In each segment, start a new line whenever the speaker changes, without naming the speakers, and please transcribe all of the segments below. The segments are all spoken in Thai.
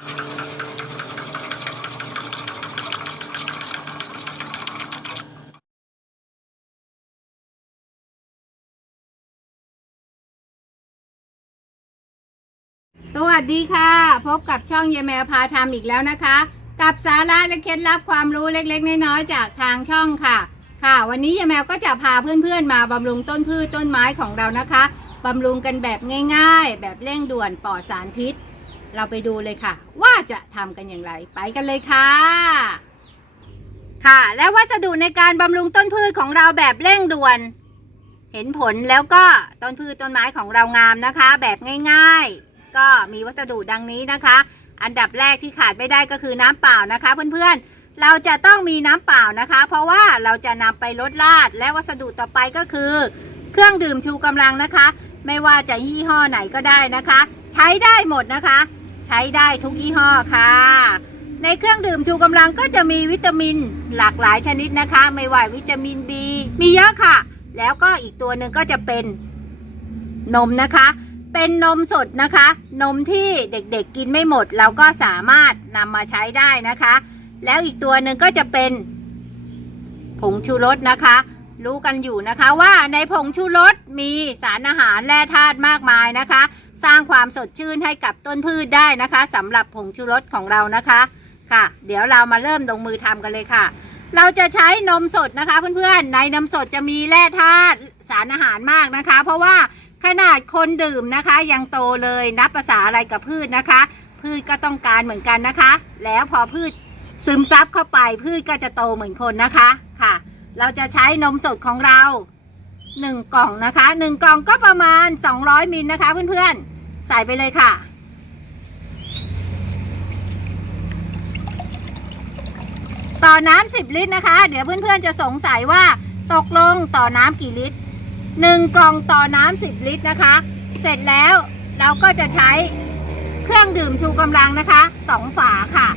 สวัสดีค่ะ พบกับช่องเยแมวพาทำอีกแล้วนะคะ กับสาระและเคล็ดลับความรู้เล็กๆ น้อยๆจากทางช่องค่ะ ค่ะ วันนี้ยายแมวก็จะพาเพื่อนๆ มาบำรุงต้นพืชต้นไม้ของเรานะคะบำรุงกันแบบง่าย ๆ แบบเร่งด่วนปลอดสารพิษ เราไปดูเลยค่ะ ว่าจะทำกันอย่างไร ไปกันเลยค่ะ ค่ะ และวัสดุในการบำรุงต้นพืชของเราแบบเร่งด่วน เห็นผลแล้วก็ต้นพืชต้นไม้ของเรางามนะคะ แบบง่าย ๆ ก็มีวัสดุดังนี้นะคะ อันดับแรกที่ขาดไม่ได้ก็คือน้ำเปล่านะคะ เพื่อนๆ เราจะต้องมีน้ำเปล่านะคะ เพราะว่าเราจะนำไปลดราด และวัสดุต่อไปก็คือ เครื่องดื่มชูกำลังนะคะ ไม่ว่าจะยี่ห้อไหนก็ได้นะคะ ใช้ได้หมดนะคะ ใช้ได้ทุกยี่ห้อค่ะ ในเครื่องดื่มชูกำลังก็จะมีวิตามินหลากหลายชนิดนะคะ ไม่ว่าวิตามิน B มีเยอะค่ะ แล้วก็อีกตัวหนึ่งก็จะเป็นนมนะคะ เป็นนมสดนะคะ นมที่เด็กๆกินไม่หมด เราก็สามารถนำมาใช้ได้นะคะ แล้วอีกตัวหนึ่งก็จะเป็นผงชูรสนะคะ รู้กันอยู่นะคะว่าในผงชูรสมีสารอาหารแร่ธาตุมากมายนะคะ สร้างความสดชื่นให้กับต้นพืชได้นะคะสำหรับผงชูรสของเรานะคะค่ะ เดี๋ยวเรามาเริ่มลงมือทำกันเลยค่ะ เราจะใช้นมสดนะคะเพื่อนๆในนมสดจะมีแร่ธาตุสารอาหารมากนะคะ เพราะว่าขนาดคนดื่มนะคะ ยังโตเลยนับภาษาอะไรกับพืชนะคะ พืชก็ต้องการเหมือนกันนะคะ แล้วพอพืชซึมซับเข้าไปพืชก็จะโตเหมือนคนนะคะค่ะ เราจะใช้นมสดของเราหนึ่งกล่องนะคะหนึ่งกล่องก็ประมาณ 200มิลนะคะเพื่อนๆ ใส่ไปเลยค่ะ ต่อน้ำ10ลิตรนะคะ เดี๋ยวเพื่อนๆจะสงสัยว่าตกลงต่อน้ำกี่ลิตรหนึ่งกล่องต่อน้ำ10ลิตรนะคะ เสร็จแล้วเราก็จะใช้เครื่องดื่มชูกำลังนะคะสองฝาค่ะ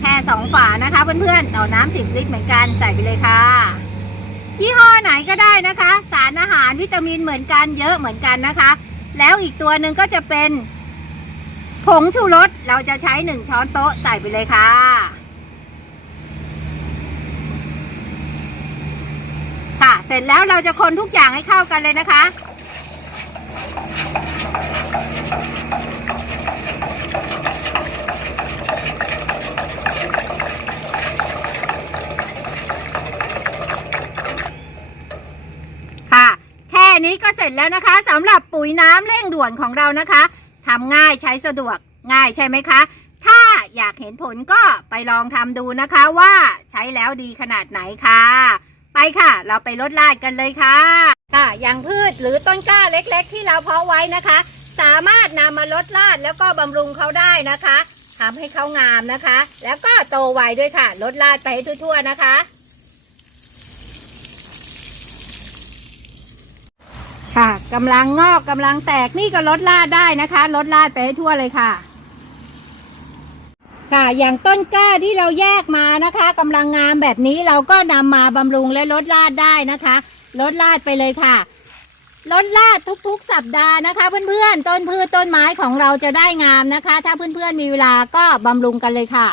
แค่สองฝานะคะเพื่อนๆต่อน้ำ10ลิตรเหมือนกันใส่ไปเลยค่ะยี่ห้อไหนก็ได้นะคะ สารอาหารวิตามินเหมือนกันเยอะเหมือนกันนะคะ แล้วอีกตัวหนึ่งก็จะเป็นผงชูรสเราจะใช้หนึ่งช้อนโต๊ะใส่ไปเลยค่ะ ค่ะเสร็จแล้วเราจะคนทุกอย่างให้เข้ากันเลยนะคะค่ะ แค่นี้ก็เส ร็จแล้วนะคะสำหรับปุ๋ยน้ำเร่งด่วนของเรานะคะทำง่ายใช้สะดวกง่ายใช่ไหมคะ ถ้าอยากเห็นผลก็ไปลองทำดูนะคะว่าใช้แล้วดีขนาดไหนค่ะ ไปค่ะ เราไปลดลาดกันเลยค่ะค่ะอย่างพืชหรือต้นกล้าเล็ก ๆ ที่เราเพาะไว้นะคะ สามารถนำมาลดลาดแล้วก็บำรุงเขาได้นะคะทำให้เขางามนะคะ แล้วก็โตไวด้วยค่ะ ลดลาดไปให้ทั่วๆนะคะ ค่ะกำลังงอกกำลังแตกนี่ก็ลดลาดได้นะคะลดลาดไปให้ทั่วเลยค่ะ ค่ะอย่างต้นกล้าที่เราแยกมานะคะกำลังงามแบบนี้เราก็นำมาบำรุงและลดลาดได้นะคะลดลาดไปเลยค่ะลดลาดทุกๆ สัปดาห์นะคะเพื่อนๆ ต้นพืชต้นไม้ของเราจะได้งามนะคะ ถ้าเพื่อนๆมีเวลาก็บำรุงกันเลยค่ะ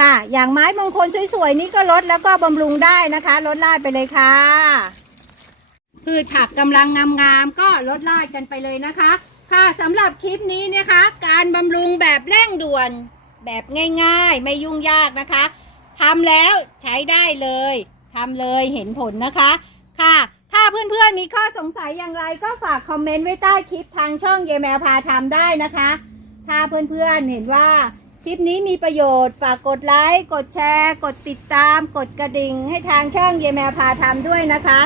ค่ะ อย่างไม้มงคลสวยๆนี้ก็ลดแล้วก็บำรุงได้นะคะลดลาดไปเลยค่ะ พืชผักกำลังงามๆก็ลดลาดกันไปเลยนะคะ ค่ะสำหรับคลิปนี้นะคะ การบำรุงแบบเร่งด่วนแบบง่ายๆ ไม่ยุ่งยากนะคะทำแล้วใช้ได้เลยทำเลยเห็นผลนะคะ ค่ะ ถ้าเพื่อนๆมีข้อสงสัยอย่างไรก็ฝากคอมเมนต์ไว้ใต้คลิปทางช่องเยแมวพาทำได้นะคะ ถ้าเพื่อนๆเห็นว่าคลิปนี้มีประโยชน์ฝากกดไลค์ กดแชร์ กดติดตาม กดกระดิ่งให้ทางช่องเยแมวพาทำด้วยนะคะ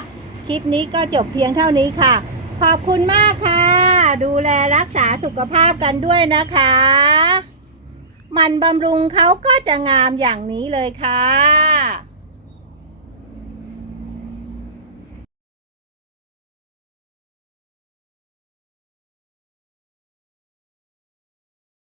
คลิปนี้ก็จบเพียงเท่านี้ค่ะ ขอบคุณมากค่ะ ดูแลรักษาสุขภาพกันด้วยนะคะ มันบำรุงเขาก็จะงามอย่างนี้เลยค่ะ